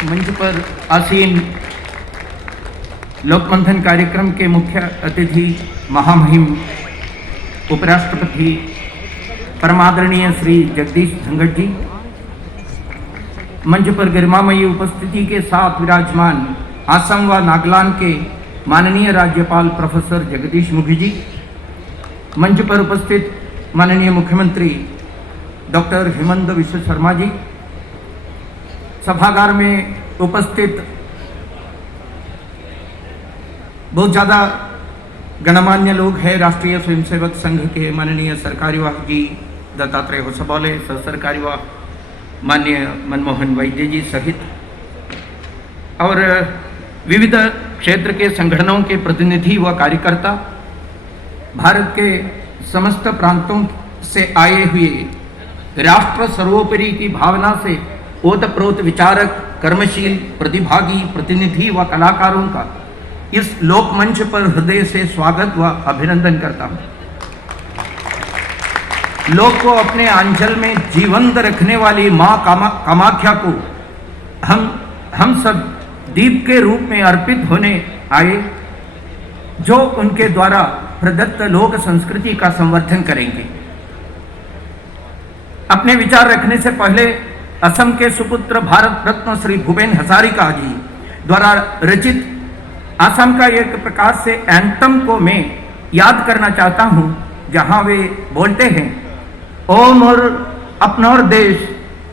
मंच पर आसीन लोकमंथन कार्यक्रम के मुख्य अतिथि महामहिम उपराष्ट्रपति परमादरणीय श्री जगदीश धनखड़ जी, मंच पर गरिमामयी उपस्थिति के साथ विराजमान असम व नागालैंड के माननीय राज्यपाल प्रोफेसर जगदीश मुखी जी, मंच पर उपस्थित माननीय मुख्यमंत्री डॉक्टर हेमंत विश्व शर्मा जी, सभागार में उपस्थित बहुत ज़्यादा गणमान्य लोग हैं। राष्ट्रीय स्वयंसेवक संघ के माननीय सरकारी वाह जी दत्तात्रेय होसबौले, सह सरकारी वाह माननीय मनमोहन वैद्य जी सहित और विविध क्षेत्र के संगठनों के प्रतिनिधि व कार्यकर्ता, भारत के समस्त प्रांतों से आए हुए राष्ट्र सर्वोपरि की भावना से ओतप्रोत विचारक, कर्मशील, प्रतिभागी, प्रतिनिधि व कलाकारों का इस लोकमंच पर हृदय से स्वागत व अभिनंदन करता हूं। लोक को अपने आंचल में जीवंत रखने वाली मां कामाख्या को हम सब दीप के रूप में अर्पित होने आए, जो उनके द्वारा प्रदत्त लोक संस्कृति का संवर्धन करेंगे। अपने विचार रखने से पहले असम के सुपुत्र भारत रत्न श्री भूपेन हजारिका जी द्वारा रचित असम का एक प्रकार से एंथम को मैं याद करना चाहता हूं, जहां वे बोलते हैं, ओ मोर अपनोर देश,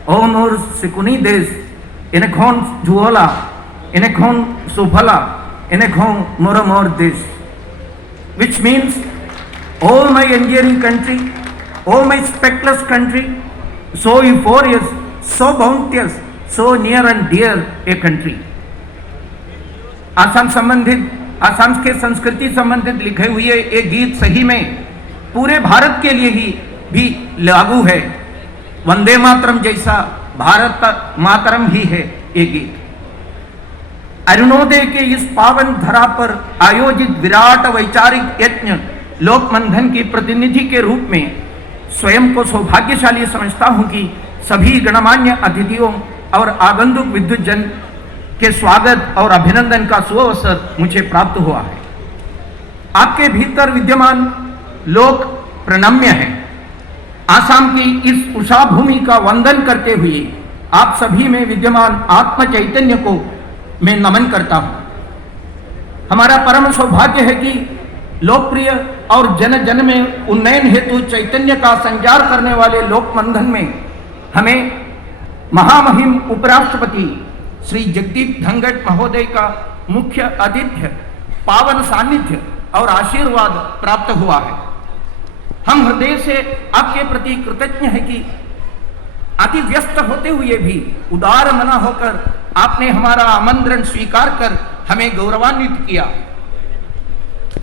ओ मोर सिकुनी देश, इनखोन जुओला, इनखोन सुफला, इनखोन मोर मोर देश, which means, oh my engineering country, oh my speckless country, so euphorious, so bounteous, so near and dear a country। Assam के संस्कृति संबंधित लिखे हुए एक गीत सही में पूरे भारत के लिए ही भी लागू है। वंदे मातरम जैसा भारत मातरम ही है ये गीत। अरुणोदय के इस पावन धरा पर आयोजित विराट वैचारिक यज्ञ लोकमंथन की प्रतिनिधि के रूप में स्वयं को सौभाग्यशाली समझता हूं कि सभी गणमान्य अतिथियों और आगंतुक विद्युत जन के स्वागत और अभिनंदन का सुअवसर मुझे प्राप्त हुआ है। आपके भीतर विद्यमान लोक प्रणम्य है। आसाम की इस उषा भूमि का वंदन करते हुए आप सभी में विद्यमान आत्म चैतन्य को मैं नमन करता हूं। हमारा परम सौभाग्य है कि लोकप्रिय और जन जन में उन्नयन हेतु चैतन्य का संचार करने वाले लोकमंथन में हमें महामहिम उपराष्ट्रपति श्री जगदीश धनखड़ महोदय का मुख्य आतिथ्य, पावन सानिध्य और आशीर्वाद प्राप्त हुआ है। हम हृदय से आपके प्रति कृतज्ञ हैं कि अति व्यस्त होते हुए भी उदार मना होकर आपने हमारा आमंत्रण स्वीकार कर हमें गौरवान्वित किया।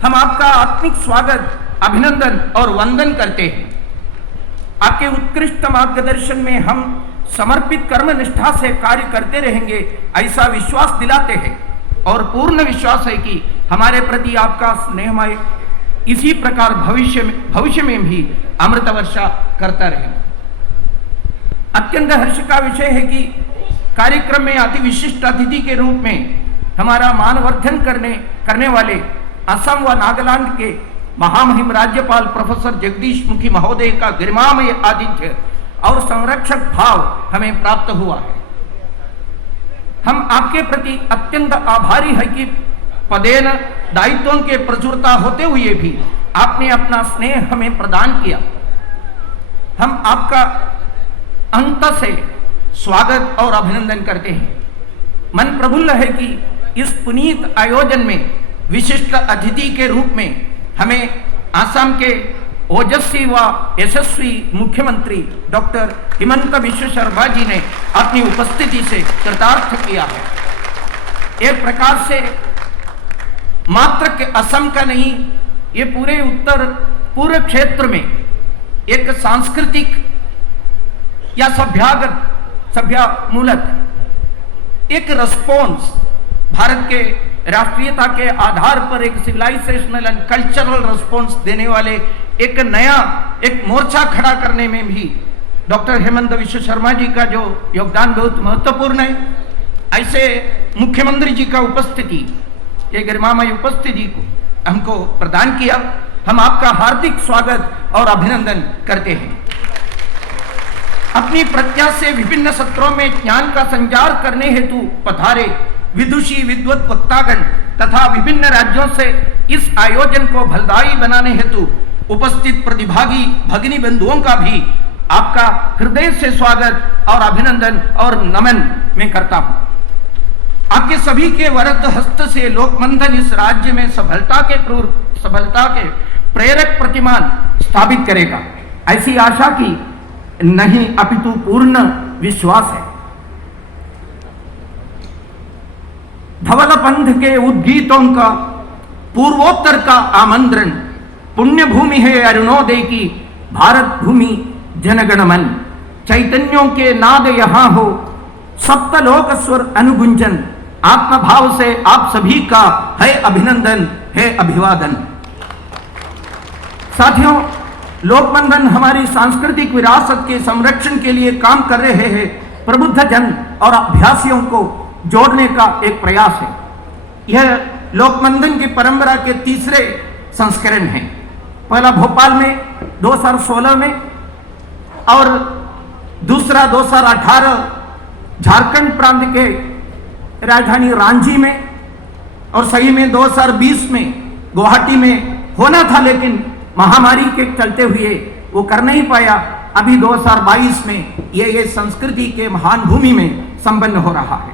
हम आपका आत्मिक स्वागत, अभिनंदन और वंदन करते हैं। आपके उत्कृष्ट मार्गदर्शन में हम समर्पित कर्म निष्ठा से कार्य करते रहेंगे, ऐसा विश्वास दिलाते हैं और पूर्ण विश्वास है कि हमारे प्रति आपका स्नेहमय इसी प्रकार भविष्य में भी अमृत वर्षा करता रहेगा। अत्यंत हर्ष का विषय है कि कार्यक्रम में अति विशिष्ट अतिथि के रूप में हमारा मानवर्धन करने वाले असम व नागालैंड के महामहिम राज्यपाल प्रोफेसर जगदीश मुखी महोदय का गरिमामय आतिथ्य और संरक्षक भाव हमें प्राप्त हुआ है। हम आपके प्रति अत्यंत आभारी है कि पदेन दायित्वों के प्रचुरता होते हुए भी आपने अपना स्नेह हमें प्रदान किया। हम आपका अंत से स्वागत और अभिनंदन करते हैं। मन प्रफुल्ल है कि इस पुनीत आयोजन में विशिष्ट अतिथि के रूप में हमें असम के ओजस्वी व यशस्वी मुख्यमंत्री डॉक्टर हेमंत विश्व शर्मा जी ने अपनी उपस्थिति से कृतार्थ किया है। एक प्रकार से मात्र के असम का नहीं, ये पूरे उत्तर पूर्व क्षेत्र में एक सांस्कृतिक या सभ्यामूलक एक रिस्पॉन्स, भारत के राष्ट्रीयता के आधार पर एक सिविलाइजेशनल एंड कल्चरल रिस्पॉन्स देने वाले एक नया मोर्चा खड़ा करने में भी डॉक्टर हेमंत विश्व शर्मा जी का जो योगदान बहुत महत्वपूर्ण है। ऐसे मुख्यमंत्री जी का उपस्थिति, ये गरिमामय उपस्थिति को हमको प्रदान किया। हम आपका हार्दिक स्वागत और अभिनंदन करते हैं। अपनी प्रज्ञा से विभिन्न सत्रों में ज्ञान का संचार करने हेतु पधारे विदुषी विद्वत वक्तागण तथा विभिन्न राज्यों से इस आयोजन को फलदायी बनाने हेतु उपस्थित प्रतिभागी भगिनी बंधुओं का भी आपका हृदय से स्वागत और अभिनंदन और नमन मैं करता हूं। आपके सभी के वरद हस्त से लोकमंथन इस राज्य में सफलता के प्रेरक प्रतिमान स्थापित करेगा, ऐसी आशा की नहीं अपितु पूर्ण विश्वास है। धवल पंथ के उद्गीतों का पूर्वोत्तर का आमंत्रण, पुण्य भूमि है अरुणोदय की भारत भूमि जनगणमन, चैतन्यों के नाद यहां हो सप्तलोक स्वर अनुगुंजन, आत्मभाव से आप सभी का है अभिनंदन है अभिवादन। साथियों, लोकमंथन हमारी सांस्कृतिक विरासत के संरक्षण के लिए काम कर रहे हैं प्रबुद्ध जन और अभ्यासियों को जोड़ने का एक प्रयास है। यह लोकमंथन की परंपरा के तीसरे संस्करण है। पहला भोपाल में 2016 में और दूसरा 2018 झारखंड प्रांत के राजधानी रांची में और सही में 2020 में गुवाहाटी में होना था, लेकिन महामारी के चलते हुए वो कर नहीं पाया। अभी 2022 में ये संस्कृति के महान भूमि में संपन्न हो रहा है।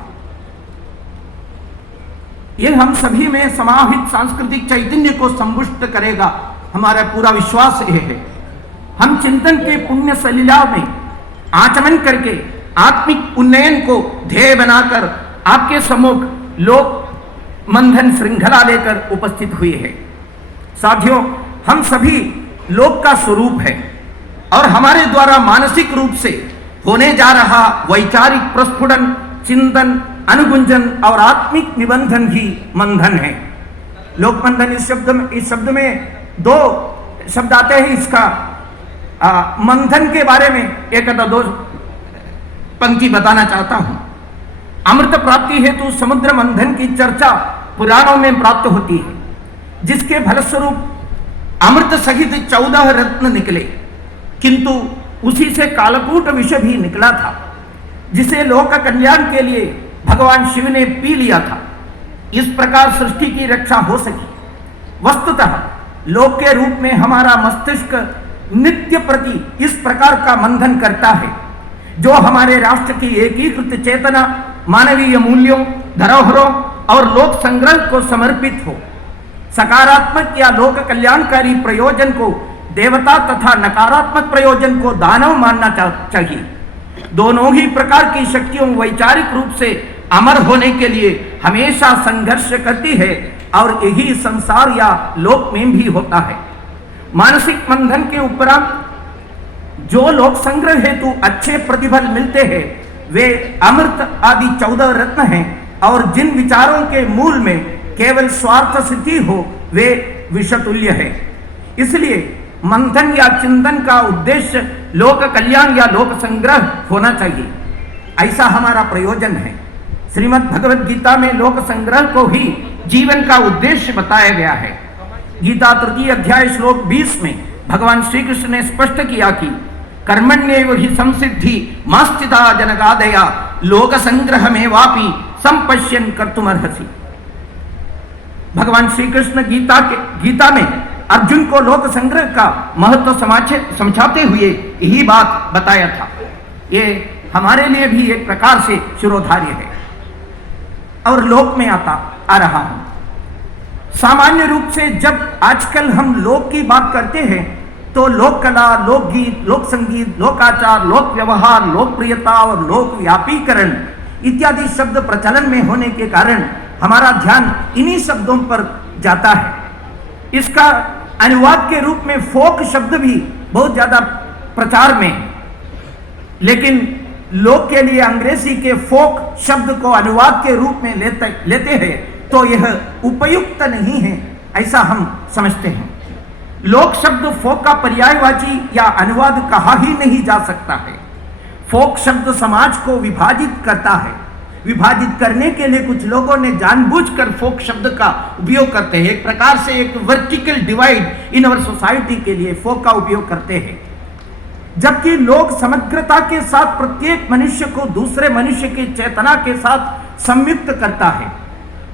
ये हम सभी में समाहित सांस्कृतिक चैतन्य को संपुष्ट करेगा, हमारा पूरा विश्वास यह है। हम चिंतन के पुण्य सलीला में आचमन करके आत्मिक उन्नयन को ध्येय बनाकर आपके सम्मुख लोक मंथन श्रृंखला लेकर उपस्थित हुए हैं। साथियों, हम सभी लोक का स्वरूप है और हमारे द्वारा मानसिक रूप से होने जा रहा वैचारिक प्रस्फुटन, चिंतन, अनुगुंजन और आत्मिक निबंधन ही मंथन है। लोकमंथन इस शब्द में दो शब्द आते हैं। इसका मंथन के बारे में एक अथवा दो पंक्ति बताना चाहता हूं। अमृत प्राप्ति हेतु समुद्र मंथन की चर्चा पुराणों में प्राप्त होती है, जिसके फलस्वरूप अमृत सहित 14 रत्न निकले, किंतु उसी से कालकूट विष भी निकला था, जिसे लोक कल्याण के लिए भगवान शिव ने पी लिया था। इस प्रकार सृष्टि की रक्षा हो सकी। वस्तुतः लोक के रूप में हमारा मस्तिष्क नित्य प्रति इस प्रकार का मंथन करता है, जो हमारे राष्ट्र की एकीकृत चेतना, मानवीय मूल्यों, धरोहरों और लोक संग्रह को समर्पित हो। सकारात्मक या लोक कल्याणकारी प्रयोजन को देवता तथा नकारात्मक प्रयोजन को दानव मानना चाहिए। दोनों ही प्रकार की शक्तियों वैचारिक रूप से अमर होने के लिए हमेशा संघर्ष करती है और यही संसार या लोक में भी होता है। मानसिक मंथन के उपरांत जो लोक संग्रह हेतु अच्छे प्रतिफल मिलते हैं, वे अमृत आदि 14 रत्न हैं, और जिन विचारों के मूल में केवल स्वार्थ सिद्धि हो, वे विषतुल्य है। इसलिए मंथन या चिंतन का उद्देश्य लोक कल्याण या लोक संग्रह होना चाहिए, ऐसा हमारा प्रयोजन है। श्रीमद् भगवद गीता में लोक संग्रह को ही जीवन का उद्देश्य बताया गया है। गीता 3 अध्याय श्लोक 20 में भगवान श्री कृष्ण ने स्पष्ट किया कि कर्मण्येव हि संसिद्धि मास्तिता जनगादया लोक संग्रह में वापि संपश्यन कर्तुमर्हसि। भगवान श्री कृष्ण गीता में अर्जुन को लोक संग्रह का महत्व समझाते हुए यही बात बताया था। ये हमारे लिए भी एक प्रकार से शिरोधार्य है और लोक में आ रहा हूं। सामान्य रूप से जब आजकल हम लोक की बात करते हैं तो लोक कला, लोकगीत, लोक संगीत, लोकाचार, लोक व्यवहार, लोकप्रियता और लोक व्यापीकरण इत्यादि शब्द प्रचलन में होने के कारण हमारा ध्यान इन्हीं शब्दों पर जाता है। इसका अनुवाद के रूप में फोक शब्द भी बहुत ज्यादा प्रचार में है, लेकिन लोक के लिए अंग्रेजी के फोक शब्द को अनुवाद के रूप में लेते हैं तो यह उपयुक्त नहीं है, ऐसा हम समझते हैं। लोक शब्द फोक का पर्यायवाची या अनुवाद कहा ही नहीं जा सकता है। फोक शब्द समाज को विभाजित करता है। विभाजित करने के लिए कुछ लोगों ने जानबूझकर फोक शब्द का उपयोग करते हैं। एक प्रकार से एक vertical divide in our society के लिए फोक का उपयोग करते हैं, जबकि लोग समग्रता के साथ प्रत्येक मनुष्य को दूसरे मनुष्य की चेतना के साथ संयुक्त करता है।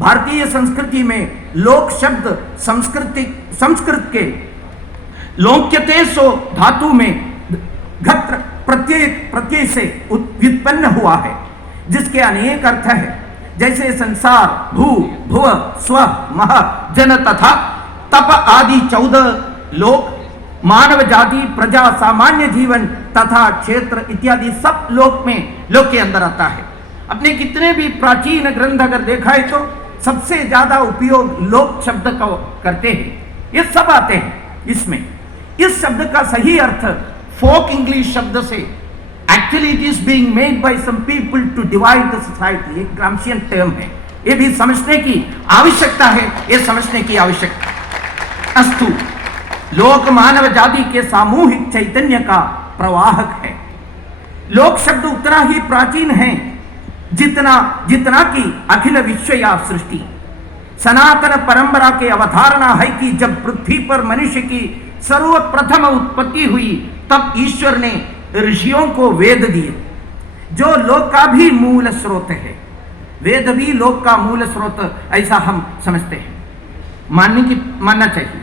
भारतीय संस्कृति में लोक शब्द संस्कृत के लोक्यते सो धातु में घत्र प्रत्यय से व्युत्पन्न हुआ है, जिसके अनेक अर्थ है, जैसे संसार, भू, भुव, स्व, मह, जन तथा तप आदि 14 लोक, मानव जाति, प्रजा, सामान्य जीवन तथा क्षेत्र इत्यादि सब लोक के अंदर आता है। अपने कितने भी प्राचीन ग्रंथ अगर देखा है तो सबसे ज्यादा उपयोग लोक शब्द का करते हैं। ये सब आते हैं इसमें। इस शब्द का सही अर्थ फोक इंग्लिश शब्द से actually it is being made by some people to divide the society, एक ग्राम्शियन टर्म है। ये भी समझने की आवश्यकता है, ये समझने की आवश्यकता। अस्तु, लोक मानव जाति के सामूहिक चैतन्य का प्रवाहक है। लोक शब्द उतना ही प्राचीन है जितना कि अखिल विश्व या सृष्टि। सनातन परंपरा के अवधारणा है कि जब पृथ्वी पर मनुष्य की सर्वप्रथम उत्पत्ति हुई तब ईश्वर ने ऋषियों को वेद दिए, जो लोक का भी मूल स्रोत है। वेद भी लोक का मूल स्रोत, ऐसा हम समझते हैं, मानना चाहिए।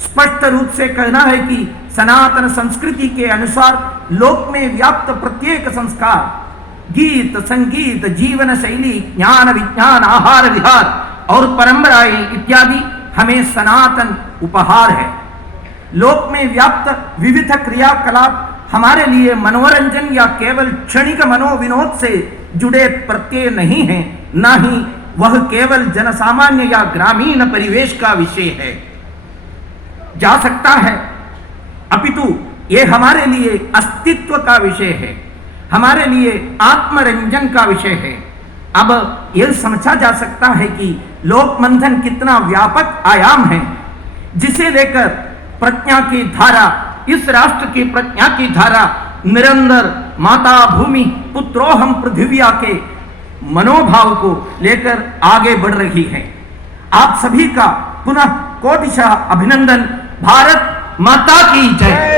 स्पष्ट रूप से कहना है कि सनातन संस्कृति के अनुसार लोक में व्याप्त प्रत्येक संस्कार, गीत, संगीत, जीवन शैली, ज्ञान, विज्ञान, आहार विहार और परंपराएं इत्यादि हमें सनातन उपहार है। लोक में व्याप्त विविध क्रियाकलाप हमारे लिए मनोरंजन या केवल क्षणिक मनोविनोद से जुड़े प्रत्यय नहीं है, न ही वह केवल जनसामान्य या ग्रामीण परिवेश का विषय है जा सकता है, अपितु ये हमारे लिए अस्तित्व का विषय है, हमारे लिए आत्मरंजन का विषय है। अब यह समझा जा सकता है कि लोक मंथन कितना व्यापक आयाम है, जिसे लेकर प्रज्ञा की धारा, इस राष्ट्र की प्रज्ञा की धारा निरंतर माता भूमि पुत्रोहम पृथ्व्या के मनोभाव को लेकर आगे बढ़ रही है। आप सभी का पुनः कोटिशः अभिनंदन। भारत माता की जय।